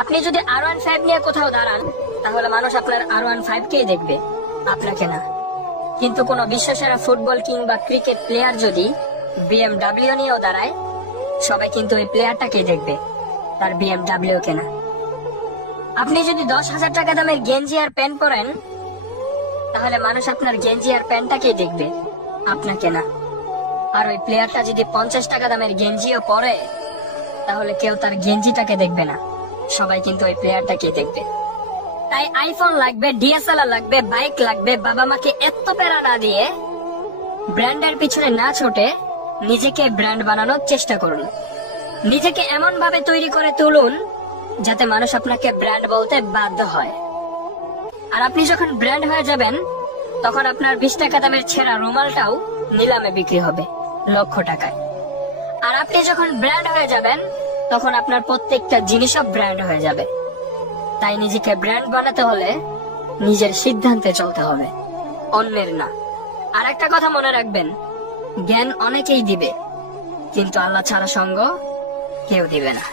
আপনি যদি R15 নিয়ে কোথাও দাঁড়ান, তাহলে মানুষ আপনার R15কেই দেখবে, আপনাকে না। কিন্তু কোনো বিশ্বসেরা ফুটবল কিংবা ক্রিকেট প্লেয়ার যদি BMW নিয়েও দাঁড়ায়, সবাই কিন্তু ওই প্লেয়ারটাকেই দেখবে, তার BMW কে না। আপনি যদি 10,000 টাকা দামের গেঞ্জি আর প্যান্ট পরেন, তাহলে মানুষ আপনার গেঞ্জি আর প্যান্টটাকেই দেখবে, আপনাকে না। আর ওই প্লেয়ারটা যদি 50 টাকা দামের গেঞ্জিও পরে, তাহলে কেউ তার গেঞ্জিটাকে দেখবে না, সবাই কিন্তু ওই প্লেয়ারটাকেই দেখবে। তাই আইফোন লাগবে, DSLR লাগবে, বাইক লাগবে, বাবা মাকে এত প্যারা না দিয়ে ব্র্যান্ডের পিছনে না ছোটে নিজেকে ব্র্যান্ড বানানোর চেষ্টা করুন। নিজেকে এমন ভাবে তৈরি করে তুলুন যাতে মানুষ আপনাকে ব্র্যান্ড বলতে বাধ্য হয়। আর আপনি যখন ব্র্যান্ড হয়ে যাবেন, তখন আপনার 20 টাকা দামের ছেঁড়া রুমালটাও নিলামে বিক্রি হবে লক্ষ টাকায়। আর আপনি যখন ব্র্যান্ড হয়ে যাবেন, তখন আপনার প্রত্যেকটা জিনিসও ব্র্যান্ড হয়ে যাবে। তাই নিজেকে ব্র্যান্ড বানাতে হলে নিজের সিদ্ধান্তে চলতে হবে, অন্যের না। আর একটা কথা মনে রাখবেন, জ্ঞান অনেকেই দিবে, কিন্তু আল্লাহ ছাড়া সঙ্গ কেউ দিবে না।